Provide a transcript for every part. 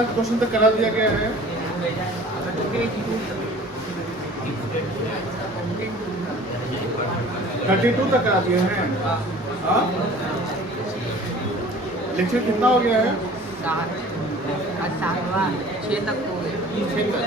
कितना क्वेश्चन तक करा दिया गया है? 32 तक करा दिए हैं। हाँ, लेक्चर कितना हो गया है? 6 तक हो गए। 6 तक।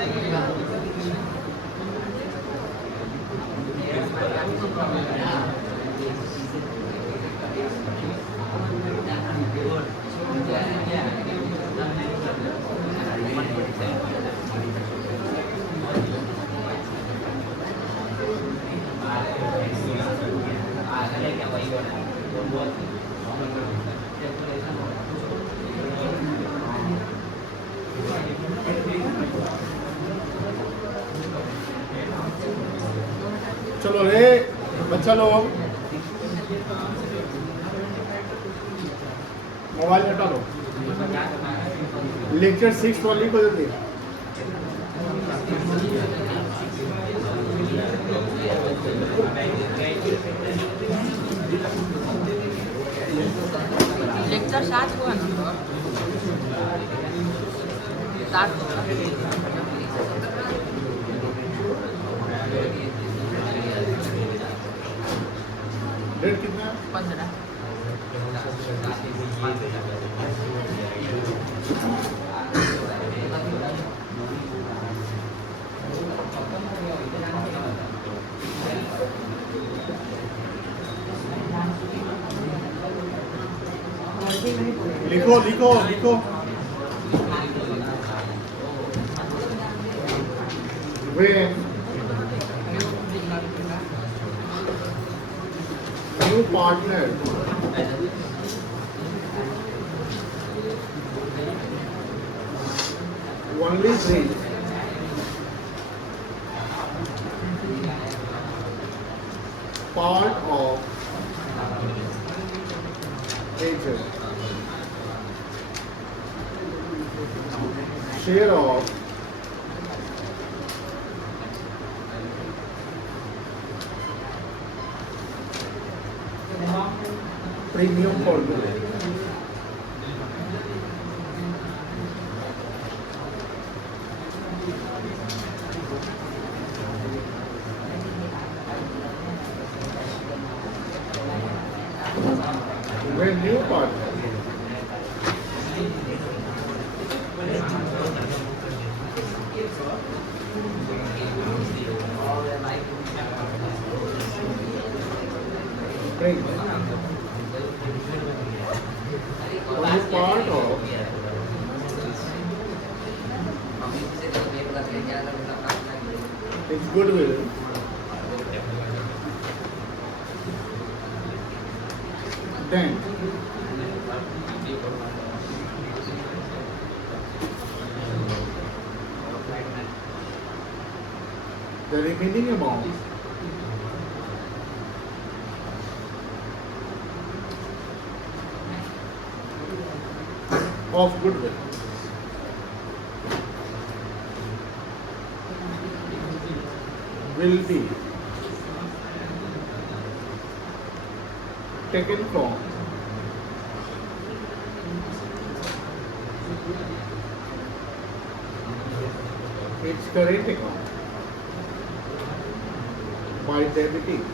चलो रे बच्चा लोग, मोबाइल हटा लो। लेक्चर 6 वाली को जल्दी। लेक्चर 7 हुआ ना? 7 होगा। डेट कितना? 15। लिखो लिखो लिखो। When new partner only brings part of nature, share of premium for good. When new partner brings only part of its goodwill, then the remaining amount of goodwill will be taken from its current account by debiting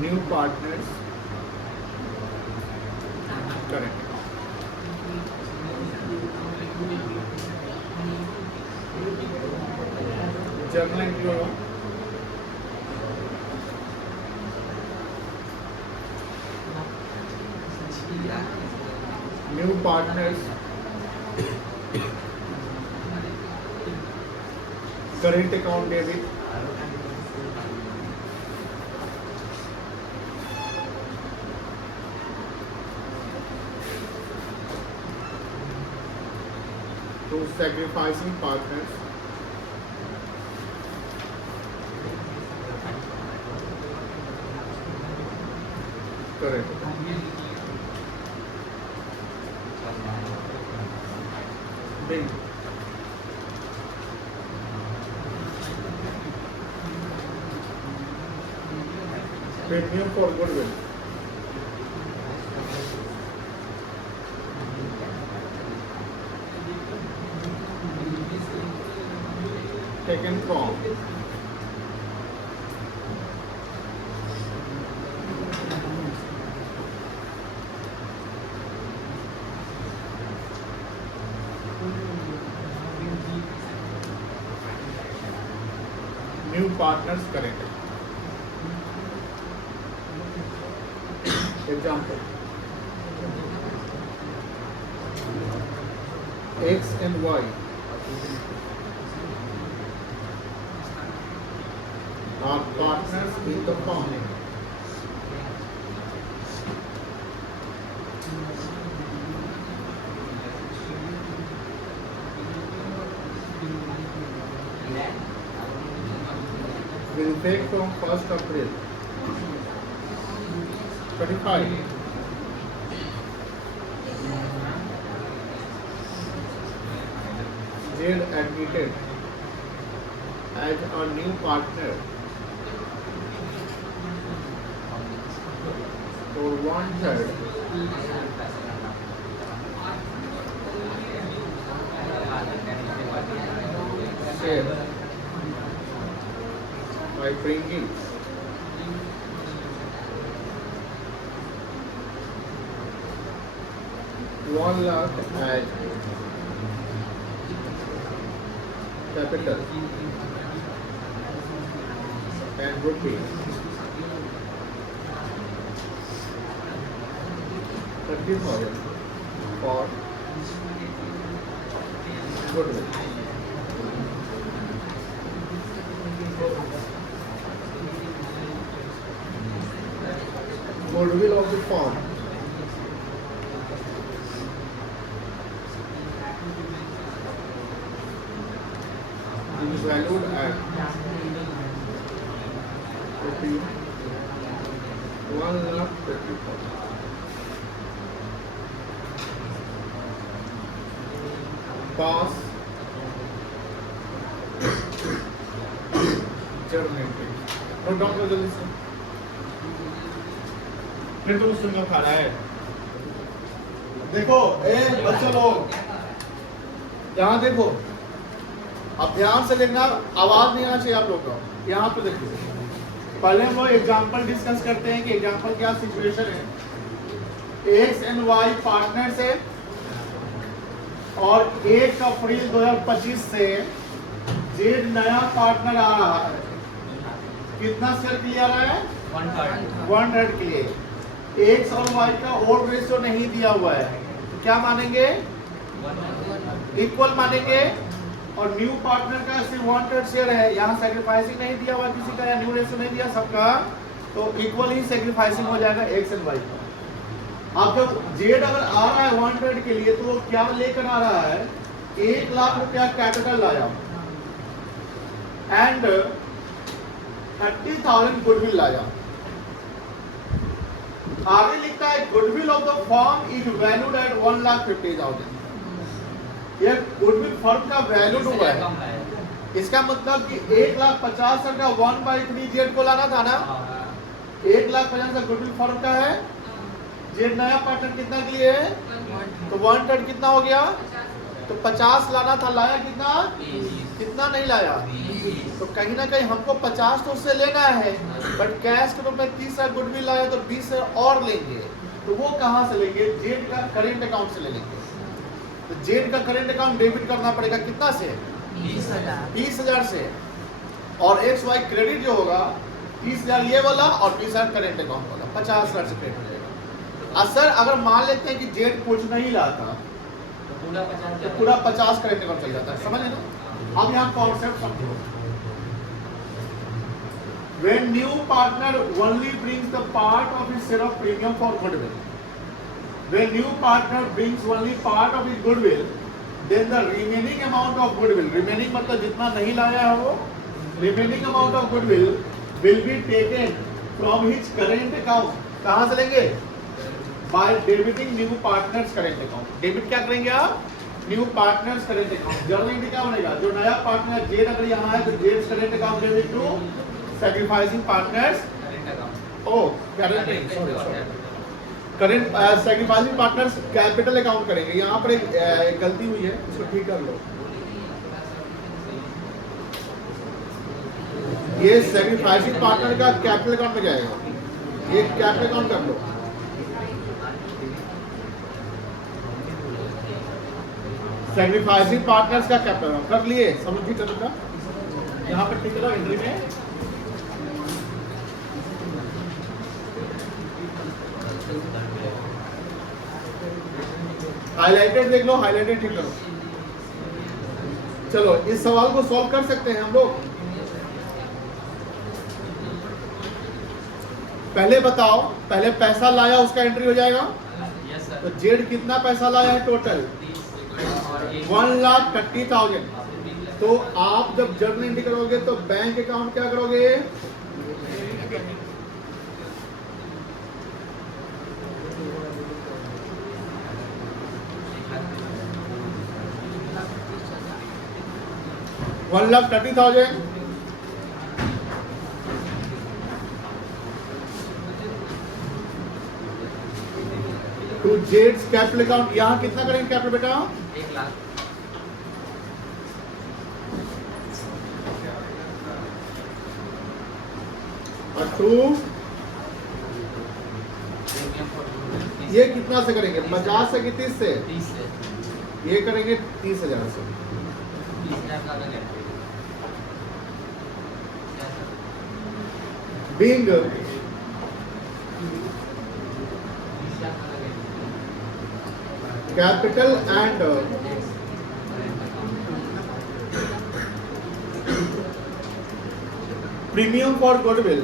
new partners current account. Journal entry होगा। New partners current account debit to sacrificing partners correct. Big. Premium for goodwill. Taken from new partners current. Example: X and Y are partners in the firm. Will take from 1st April 25. Jade admitted as a new partner for 1/3 share by bringing $1 lakh as capital and rupee 30,000 for goodwill. Goodwill of the firm is valued at rupees 1,50,000. Pass journal entry. Note down करो जल्दी से. फिर तुम सुनना खाना है. देखो बच्चों लोग यहाँ देखो, अब ध्यान से देखना, आवाज नहीं आना चाहिए आप लोग को. यहाँ पे देखिए, पहले हम लोग एग्जाम्पल डिस्कस करते हैं कि एग्जाम्पल क्या सिचुएशन है. एक्स एंड वाई पार्टनर्स है और 1 अप्रैल 2025 से जेड नया पार्टनर आ रहा है. कितना शेयर के लिए आ रहा है? 1/3 के लिए. एक्स और वाई का ओल्ड रेशियो नहीं दिया हुआ है, तो क्या मानेंगे? इक्वल मानेंगे. और न्यू पार्टनर का सिर्फ 1/3 शेयर है, यहाँ सैक्रिफाइसिंग नहीं दिया हुआ किसी का, या न्यू रेशियो नहीं दिया सबका, तो इक्वल ही सैक्रिफाइसिंग हो जाएगा एक्स एंड वाई का. अब जब जेड अगर आ रहा है 1/3 के लिए, तो वो क्या लेकर आ रहा है? 1 लाख रुपया कैपिटल लाया एंड 30,000 गुडविल लाया. आगे लिखता है goodwill of the firm is valued at 1,50,000. ये गुडविल फर्म का वैल्यूड हुआ है. इसका मतलब कि 1,50,000 का 1/3 जेड को लाना था ना. 1,50,000 गुडविल फर्म का है. जेड नया पार्टनर कितना के लिए है? तो 1/3 कितना हो गया? तो 50 लाना था, लाया कितना? कितना नहीं लाया. तो कहीं ना कहीं हमको 50 तो उससे लेना है, बट कैश के रूप में 30 गुडविल लाया, तो 20 और लेंगे. तो वो कहाँ से लेंगे? जेड का करेंट अकाउंट से ले लेंगे. तो जेड का करेंट अकाउंट डेबिट करना पड़ेगा कितना से? 20,000 से. और एक्स वाई क्रेडिट जो होगा 30,000 ये वाला और 20,000 करेंट अकाउंट वाला, 50,000 से क्रेडिट हो जाएगा. सर अगर मान लेते हैं कि जेड कुछ नहीं लाता, तो पूरा 50 करेंट अकाउंट चल जाता है. समझ ना? अब यहाँ कॉन्सेप्ट समझो. When new partner only brings the part of his share of premium for goodwill. When new partner brings only part of his goodwill, then the remaining amount of goodwill, remaining मतलब जितना नहीं लाया है वो, remaining amount of goodwill will be taken from his current account. कहाँ से लेंगे? By debiting new partners current account. Debit क्या करेंगे आप? New partners current account. Journal entry क्या बनेगा? जो नया पार्टनर जेड अगर यहाँ है, तो Z current account debit to sacrificing partners current sacrificing partners capital account करेंगे। यहाँ पर एक गलती हुई है, इसको ठीक कर लो। ये सैक्रिफाइसिंग पार्टनर का कैपिटल अकाउंट में जाएगा, ये कैपिटल अकाउंट कर लो। सैक्रिफाइसिंग पार्टनर्स का कैपिटल अकाउंट कर लिए, समझ ठीक करो। यहाँ पर ठीक करो एंट्री में हाइलाइटेड देख लो, हाइलाइटेड ठीक करो। चलो इस सवाल को सॉल्व कर सकते हैं हम लोग। पहले बताओ, पहले पैसा लाया उसका एंट्री हो जाएगा। तो जेड कितना पैसा लाया है टोटल? 1,30,000। तो आप जब जर्नल एंट्री करोगे तो बैंक अकाउंट क्या करोगे? $1,30,000 टू जेड्स कैपिटल अकाउंट। यहाँ कितना करेंगे कैपिटल बेटा? 1 लाख। और टू ये कितना से करेंगे? 50 से कि 30 से? 30 से। ये करेंगे 30,000 से। 30,000 का अलग है। Being capital and premium for goodwill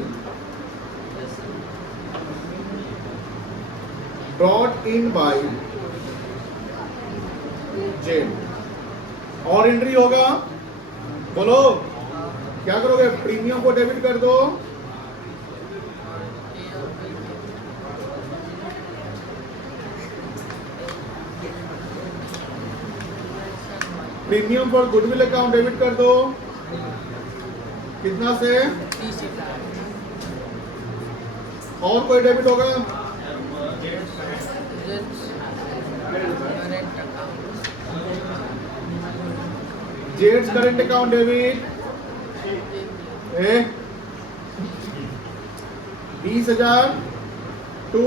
brought in by Jane। और एंट्री होगा, बोलो क्या करोगे? प्रीमियम को डेबिट कर दो, premium for goodwill account debit कर दो। कितना से? 30,000। और कोई डेबिट होगा? जेड्स current account debit 20,000 to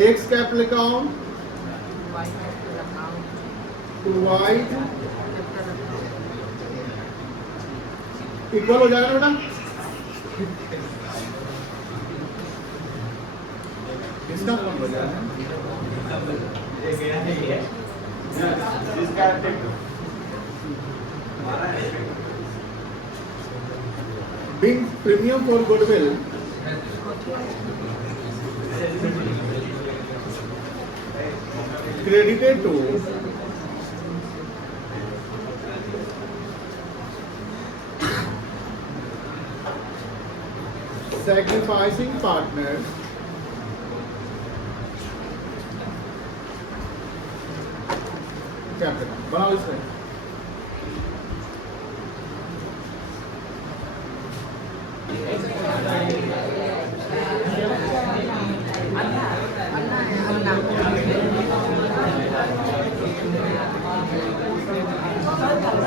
X capital account to Y equal हो जाएगा ना बेटा? इसका हो जाएगा। Being premium for goodwill credited to sacrificing partners capital बनाओ इसमें।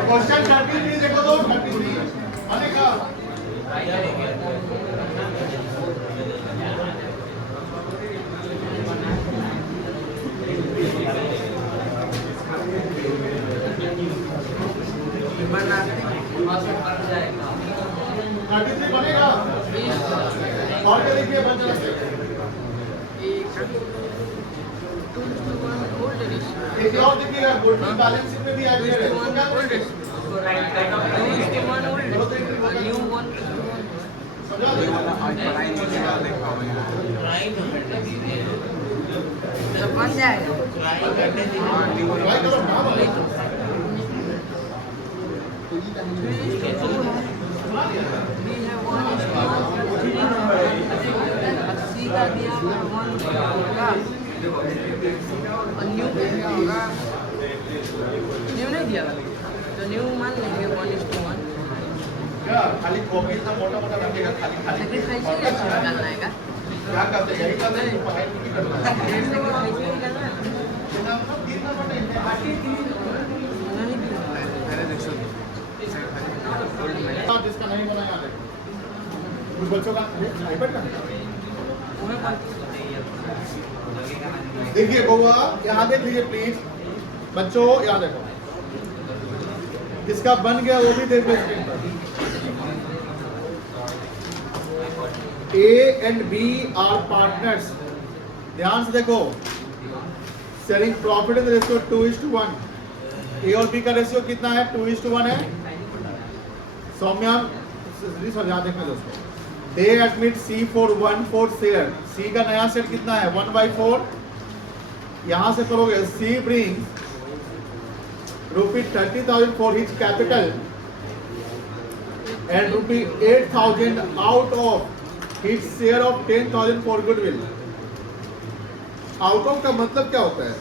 क्वेश्चन 33 देखो तो 33 अनेका बनेगा और क्या देखिए बच्चा एक और देखिएगा गोल्डन बैलेंस में भी ऐड करें तो क्या करेंगे समझा बन जाएगा। न्यू नहीं दिया था तो न्यू मान लेंगे 1:1 क्या खाली कॉपी इतना मोटा मोटा रखेगा खाली खाली सेक्रीफाइस ही रेशियो निकालना है क्या? क्या करते हैं यही करते हैं पढ़ाई नहीं करना है सेक्रीफाइस ही निकालना है? कितना बटे हैं नहीं जिसका नहीं बना याद है कुछ बच्चों का आईपैड का देखिए बउआ यहाँ देख लीजिए प्लीज बच्चों यहाँ देखो जिसका बन गया वो भी देख लो स्क्रीन पर A and B are partners ध्यान से देखो sharing profit in ratio 2:1 A और B का रेशियो कितना है 2:1 है सौम्या ध्यान देखना दोस्तों दे admit C for 1/4 share C का नया शेयर कितना है 1/4 यहां से करोगे C brings ₹30,000 for his capital and ₹8,000 out of his share of 10,000 for goodwill out of का मतलब क्या होता है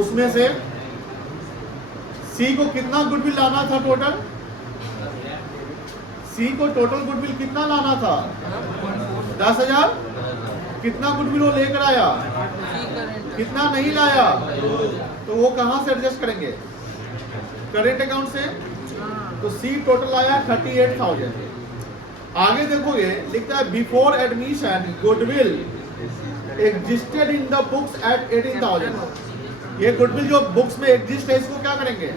उसमें से सी को कितना गुडविल लाना था टोटल सी को टोटल गुडविल कितना लाना था 10,000 कितना गुडविल वो लेकर आया कितना नहीं लाया तो वो कहां से एडजस्ट करेंगे करेंट अकाउंट से तो सी टोटल आया 38,000 आगे देखोगे लिखता है before admission goodwill existed in the books at 18,000 ये गुडविल जो बुक्स में एग्जिस्ट है इसको क्या करेंगे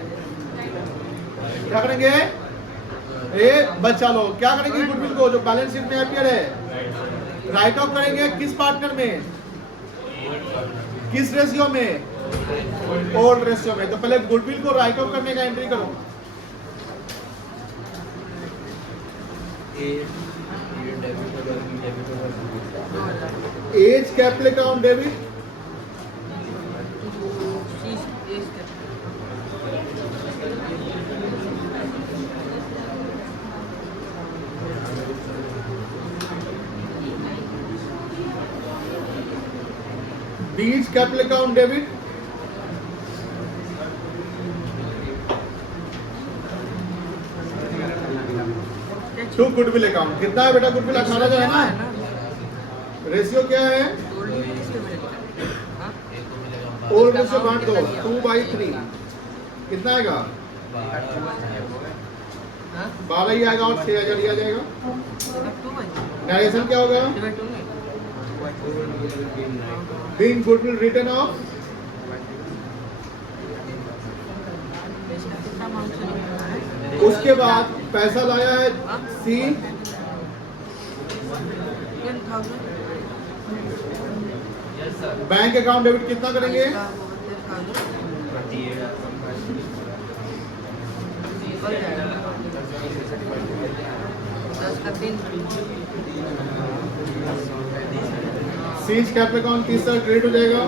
ए बच्चा लोग क्या करेंगे गुडविल को जो बैलेंस शीट में अपीयर है राइट ऑफ करेंगे किस पार्टनर में किस रेशियो में ओल्ड रेशियो में तो पहले गुडविल को राइट ऑफ करने का एंट्री करो A's capital account debit B's capital account debit to goodwill account कितना है बेटा गुडविल 18,000 है ना रेशियो क्या है ओल्ड रेशियो बांट दो 2/3 कितना आएगा 12 ही आएगा और 6,000 लिया जाएगा नरेशन क्या होगा बीइंग गुडविल रिटर्न ऑफ उसके बाद पैसा लाया है सी बैंक अकाउंट डेबिट कितना करेंगे सीज कैपिटल अकाउंट 30 क्रेडिट हो जाएगा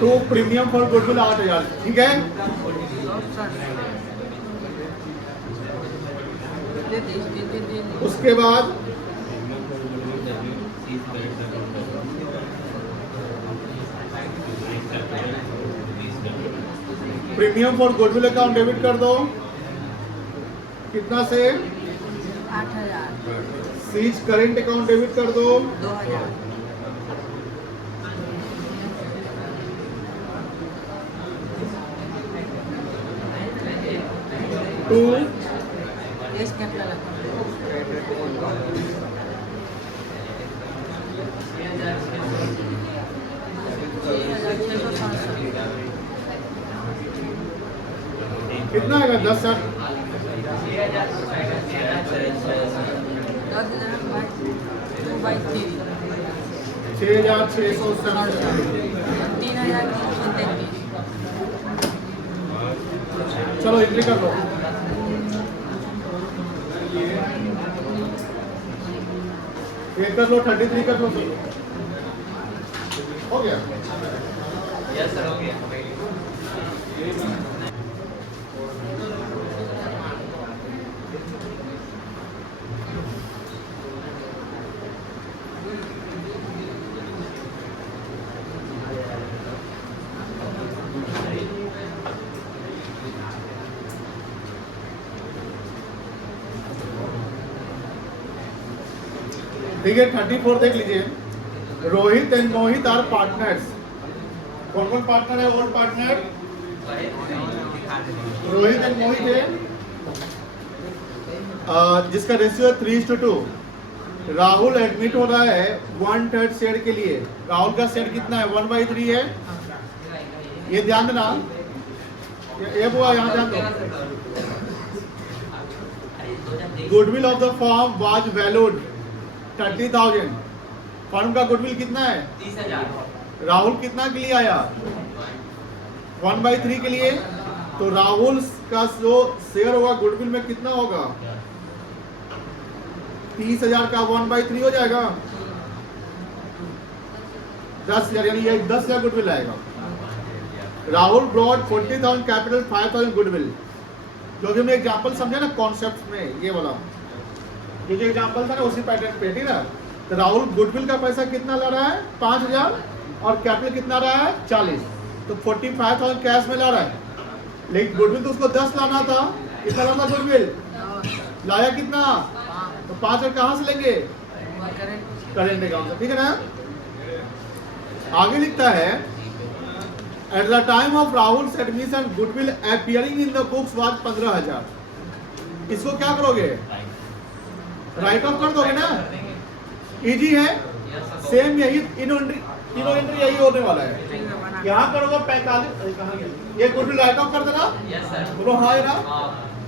तो प्रीमियम फॉर गुडविल 8,000 ठीक है उसके बाद premium for goodwill account debit कर दो कितना से 8,000 सीज करेंट अकाउंट डेबिट कर दो 2,000 टू एस कैपिटल कितना आएगा 10,000 चलो एंट्री कर लो एक कर लो 33 कर लो हो गया यस सर हो गया ठीक है 34 देख लीजिए। Rohit and Mohit are partners. कौन कौन पार्टनर है? Old partner Rohit and Mohit है, जिसका रेशियो है 3:2। राहुल एडमिट हो रहा है 1/3 शेयर के लिए। राहुल का शेयर कितना है? 1/3 है। ये ध्यान देना, ये हुआ यहाँ ध्यान दो। Goodwill of the firm was valued 30,000। Firm का गुडविल कितना है? 30,000। राहुल कितना के लिए आया? 1/3 के लिए। तो राहुल का जो शेयर होगा गुडविल में कितना होगा? 30,000 का 1/3 हो जाएगा 10,000, यानी ये 10,000 गुडविल आएगा। Rahul brought 40,000 capital 5,000 goodwill. जो भी हमने एग्जांपल समझा ना कॉन्सेप्ट में, ये वाला ये जो एग्जांपल था ना उसी पैटर्न पे, ठीक है। तो राहुल गुडविल का पैसा कितना ला रहा है? 5,000 और कैपिटल कितना रहा है? 40। तो 45,000 कैश में ला रहा है, लेकिन गुडविल तो उसको 10 लाना था। कितना लाना गुडविल? लाया कितना? तो 5,000 कहाँ से लेंगे? करेंट अकाउंट से, ठीक है ना। आगे लिखता है at the time of Rahul's admission goodwill appearing in the books was 15,000। इसको क्या करोगे? राइट ऑफ कर दोगे ना, इजी है। सेम यही तीनों एंट्री यही होने वाला है। यहाँ करोगे 45, ये गुडविल राइट ऑफ कर देना। बोलो हाँ ना।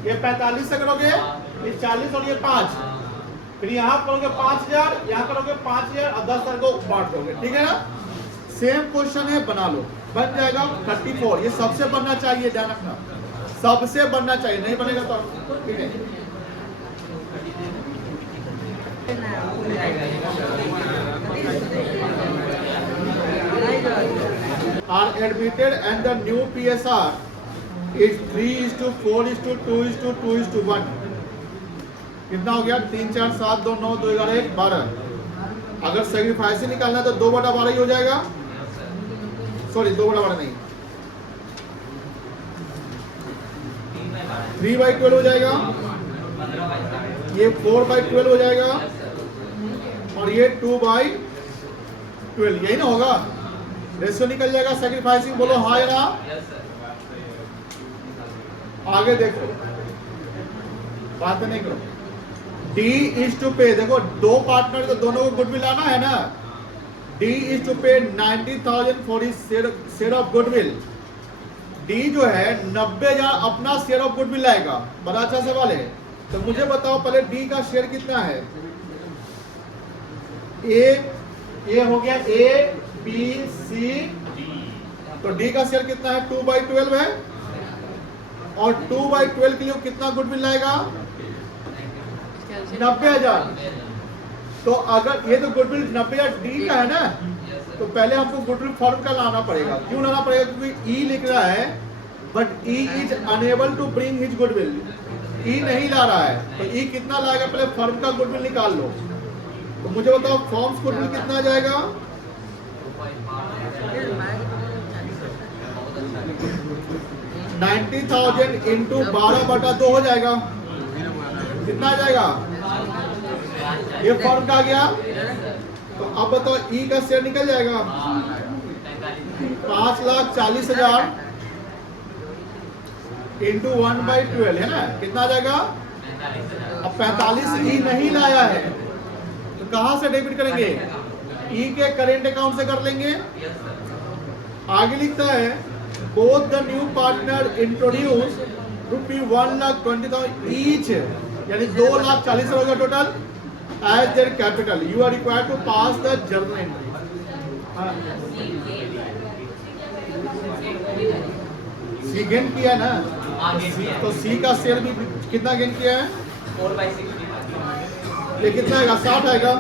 ये 45 से करोगे, ये 40 और ये 5। फिर यहाँ करोगे 5,000, यहाँ करोगे 5,000 और 10,000 को बांट दोगे, ठीक है ना। सेम क्वेश्चन है, बना लो, बन जाएगा 34। ये सबसे बनना चाहिए, ध्यान रखना, सबसे बनना चाहिए, नहीं बनेगा तो ठीक है। Are admitted and the new PSR is 3:4:2:2:1। कितना हो गया? 3 4 7 2 9 2 11 1 12। अगर सेक्रीफाइस से निकालना है तो 2/12 ही हो जाएगा। सॉरी 2/12 नहीं, 3/12 हो जाएगा। ये 4/12 हो जाएगा और ये 2/12, यही ना होगा। रेशियो निकल जाएगा सेक्रीफाइसिंग। बोलो हाँ या ना। आगे देखो, बात नहीं करो। डी इज टू पे, देखो दो पार्टनर तो दोनों को गुडविल आना है ना। डी इज टू पे 90,000 for his share of goodwill. D जो है 90,000 अपना शेयर ऑफ गुडविल लाएगा। बड़ा अच्छा सवाल है। तो मुझे बताओ पहले डी का शेयर कितना है? ए हो गया, ए बी सी। तो डी का शेयर कितना है? 2/12 है। और 2/12 के लिए कितना गुडविल लाएगा? 90,000। तो अगर ये तो गुडविल 90,000 डी का है ना, तो पहले हमको गुडविल फर्म का लाना पड़ेगा। क्यों लाना पड़ेगा? क्योंकि ई लिख रहा है बट ई is unable to bring his goodwill. ई नहीं ला रहा है, तो ई कितना लाएगा? पहले फर्म का गुडविल निकाल लो। तो मुझे बताओ फर्म्स गुडविल कितना आ जाएगा? 90,000 इंटू 12/2 हो जाएगा। कितना आ जाएगा? ये फर्म का आ गया। तो अब बताओ ई का शेयर निकल जाएगा 5,40,000 इंटू 1/12 है ना। कितना आ जाएगा? अब 45 ई नहीं लाया है तो कहां से डेबिट करेंगे? ई के करेंट अकाउंट से कर लेंगे। आगे लिखता है both the new partner introduce ₹1,20,000 each, यानी 2,40,000 होगा total as their capital. You are required to pass the journal entry. C gain किया ना, तो सी का शेयर भी कितना गेन किया है? 4/60। ये कितना आएगा? 60 आएगा।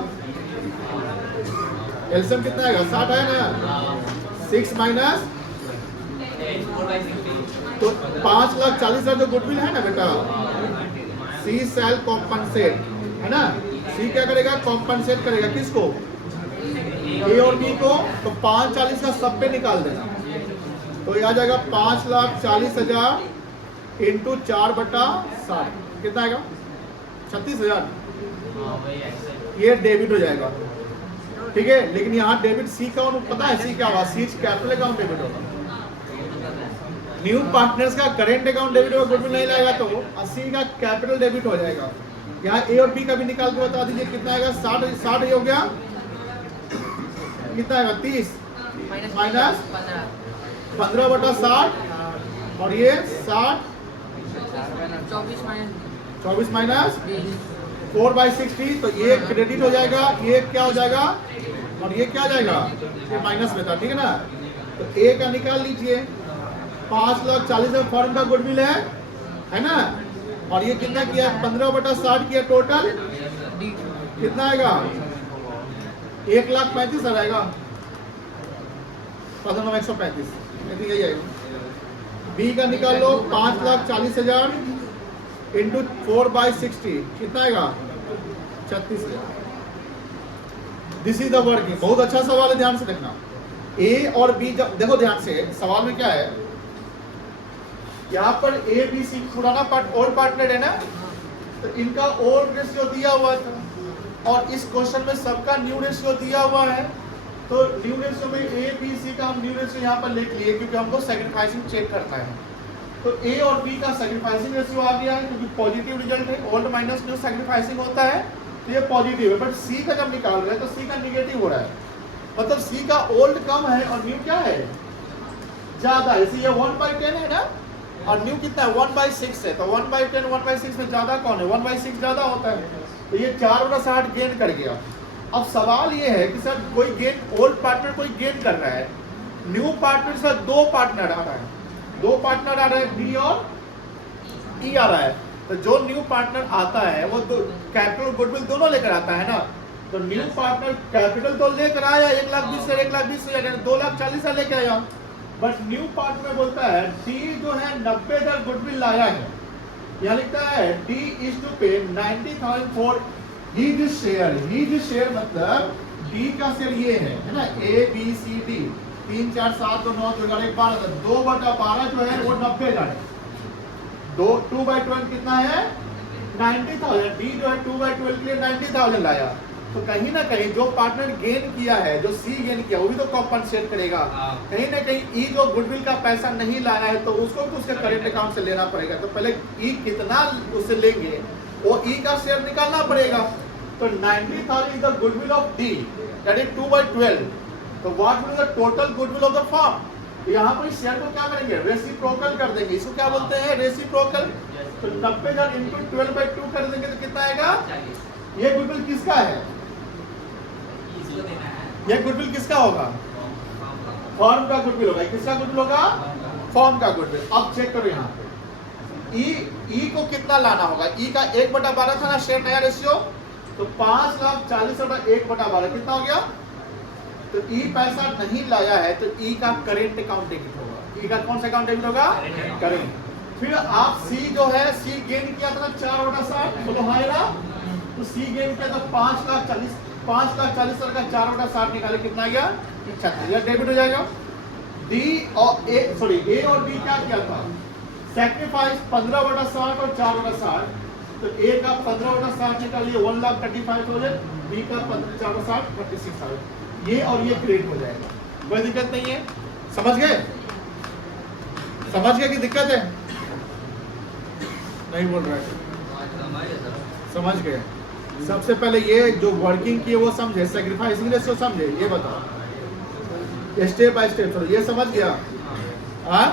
एलसीएम कितना आएगा? 60 है ना। 6 माइनस 4/60। तो 5,40,000 जो गुडविल है ना बेटा, सी सेल कॉम्पनसेट है ना। सी क्या करेगा? कॉम्पनसेट करेगा किसको? ए और बी को। तो 5,40,000 का सब पे निकाल देना। तो ये आ जाएगा 5,40,000 इंटू 4/60। कितना आएगा? 36,000 हाँ वही एक्सेल ये डेबिट हो जाएगा, ठीक है। लेकिन यहाँ डेबिट सी का पता है सी क्या होगा, सी कैपिटल अकाउंट डेबिट होगा। न्यू पार्टनर्स का करेंट अकाउंट डेबिट होगा, गुडविल नहीं लाएगा तो 80 का कैपिटल डेबिट हो जाएगा। यहाँ ए और बी का भी निकाल के बता दीजिए कितना आएगा। 60 हो गया, कितना आएगा 30 माइनस 15/60 और ये 60 24 माइनस 4/60, तो ये क्रेडिट हो जाएगा, ये क्या हो जाएगा और ये क्या हो जाएगा, ये माइनस में था, ठीक है ना। तो ए का निकाल लीजिए, 5,40,000 फर्म का गुडविल है ना। और ये कितना किया, 15/60 किया, टोटल कितना आएगा 1,35,000 आएगा, 15,135 यही आएगा। बी का निकाल लो, 5,40,000 इंटू 4/60 कितना आएगा 36,000। This is the working. बहुत अच्छा सवाल है, ध्यान से देखना। ए और बी जब देखो ध्यान से, सवाल में क्या है, यहाँ पर ए बी सी पुराना ओल्ड पार्टनर है ना, तो इनका ओल्ड रेशियो दिया हुआ था और इस क्वेश्चन में सबका न्यू रेशियो दिया हुआ है। तो न्यू रेशियो में ए बी सी का हम न्यू रेशियो यहाँ पर लिख लिए क्योंकि हमको सैक्रिफाइसिंग चेक करना है। तो ए और बी का सैक्रिफाइसिंग रेशियो आ गया है क्योंकि पॉजिटिव रिजल्ट है, ओल्ड माइनस न्यू सैक्रिफाइसिंग होता है तो ये पॉजिटिव है। बट सी का जब निकाल रहे हैं तो सी का निगेटिव हो रहा है, मतलब सी का ओल्ड कम है और न्यू क्या है ज्यादा है। ये 1/10 है ना, और न्यू कितना है 1/6 है, तो 1/10 1/6 में ज्यादा कौन है, 1/6 ज्यादा होता है। तो ये 4/60 गेन कर गया। अब सवाल ये है कि सर कोई गेन, ओल्ड पार्टनर कोई गेन कर रहा है, न्यू पार्टनर से 2 पार्टनर आ रहा है, 2 पार्टनर आ रहे हैं, बी और ई आ रहा है। तो जो न्यू पार्टनर आता है वो कैपिटल गुडविल दोनों लेकर आता है ना। तो न्यू पार्टनर कैपिटल तो लेकर आया 1,20,000 2,40,000 लेके आया, बट न्यू पार्टनर बोलता है डी जो है 90,000 गुडविल लाया है, यहाँ लिखता है डी इज टू पे 90,000 फॉर हीज शेयर मतलब डी का शेयर ये है ना, ए बी सी डी 3 4 7 2 9 2 11 12, 2/12 जो है वो 90,000 है। 2/12 कितना है 90,000, डी जो है 2/12 के लिए 90,000 लाया। तो कहीं ना कहीं जो पार्टनर गेन किया है, जो सी गेन किया वो भी तो कॉम्पनसेट करेगा। कहीं ना कहीं ई जो गुडविल का पैसा नहीं लाया है तो उसको तो उसके करेंट अकाउंट से लेना पड़ेगा। तो पहले ई कितना उससे लेंगे वो ई का शेयर निकालना पड़ेगा। तो 90,000 is the goodwill of D, that is 2/12। तो what will the total goodwill of the firm. यहाँ पर शेयर को क्या करेंगे, रेसिप्रोकल कर देंगे। इसको क्या बोलते हैं, रेसिप्रोकल। तो 90,000 इंटू 12/2 कर देंगे तो कितना आएगा, ये गुडविल किसका है, ये गुडविल किसका होगा, फर्म का गुडविल होगा। किसका गुडविल होगा, फर्म का गुडविल। अब चेक करो यहाँ पे ई को कितना लाना होगा, ई का 1/12 था ना शेयर नया रेशियो, तो 5,40,1/12 कितना हो गया। तो ई पैसा नहीं लाया है तो ई का करेंट अकाउंट डेबिट होगा। ई का कौन सा अकाउंट डेबिट होगा, करेंट। फिर आप सी जो है सी गेन किया था 4/60, बोलो हाँ ना, तो सी गेन किया था 5,40,000 का 4/60 निकाले कितना गया 36,000 डेबिट हो जाएगा। डी और ए सॉरी ए और बी क्या किया था, सैक्रिफाइस 15/60 और 4/60। तो ए का 15/60 निकालिए 1,35,000, बी का 4/60 36,000। ये और ये क्रेडिट हो जाएगा, कोई दिक्कत नहीं है। समझ गए, समझ गए कि दिक्कत है, नहीं बोल रहा है, समझ गए। सबसे पहले ये जो वर्किंग की है वो समझे, सैक्रिफाइसिंग रेशियो समझे, ये बताओ स्टेप बाय स्टेप। ये समझ गया, हाँ।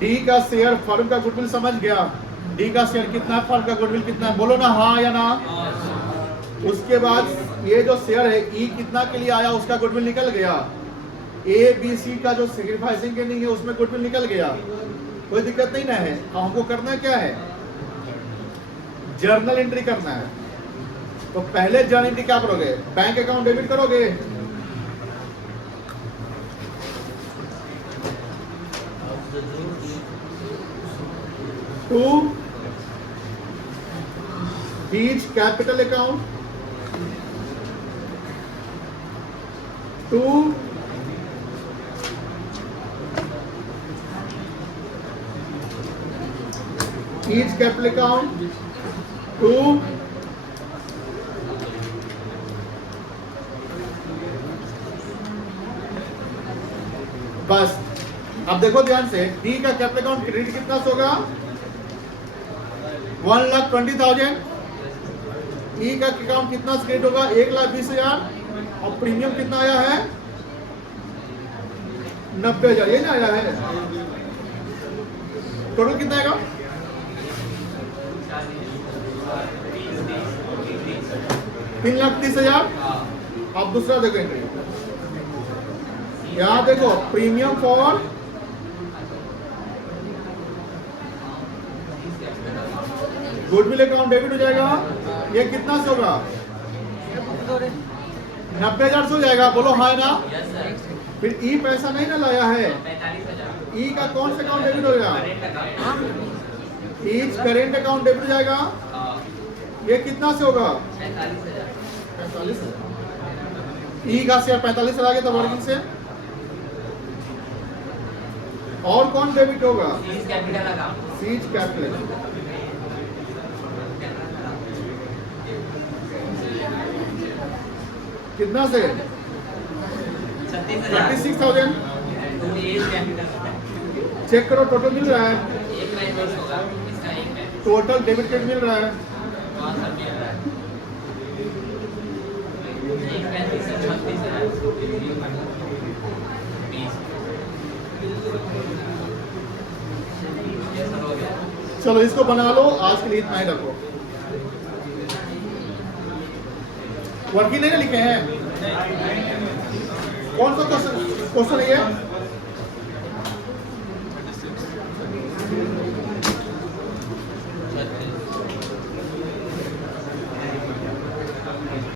डी का शेयर फर्म का गुडविल समझ गया, डी का शेयर कितना, फर्म का गुडविल कितना, बोलो ना हाँ या ना। उसके बाद ये जो शेयर है ई कितना के लिए आया उसका गुडविल निकल गया। ए बी सी का जो सैक्रिफाइसिंग के नहीं है उसमें गुडविल निकल गया, कोई दिक्कत नहीं ना है। हमको करना क्या है, जर्नल एंट्री करना है। तो पहले जर्नल एंट्री क्या करोगे, बैंक अकाउंट डेबिट करोगे, to his capital account, to his capital account 2 बस। अब देखो ध्यान से, डी का कैपिटल अकाउंट क्रेडिट कितना से होगा? 1,20,000। ई का अकाउंट कितना से क्रेडिट होगा? 1,20,000। और प्रीमियम कितना आया है? 90,000। ये ना आया है, टोटल कितना आएगा? 3,30,000। अब दूसरा देखो एंट्री, यहाँ देखो premium for goodwill account debit हो जाएगा। ये कितना से होगा? 90,000 से हो जाएगा। बोलो हाँ ना। Yes sir. फिर ई पैसा नहीं ना लाया है, 45,000 ई का कौन सा अकाउंट डेबिट होगा? Current account. ई करेंट अकाउंट डेबिट हो जाएगा। ये कितना से होगा? 45,000 45,000। ई का शेयर 45,000 आ गया था वर्किंग से। और कौन डेबिट होगा? C's capital account. C's capital. कितना से? 36,000। To A's capital. चेक करो टोटल मिल रहा है, एक लाइन बस होगा इसका, एक लाइन टोटल डेबिट क्रेडिट मिल रहा है। वहाँ सब मिल रहा है। एक 35 से 36 है 20। ये सब हो गया। चलो इसको बना लो, आज के लिए इतना ही रखो। वर्किंग नहीं ना लिखे हैं? कौन सा क्वेश्चन है ये?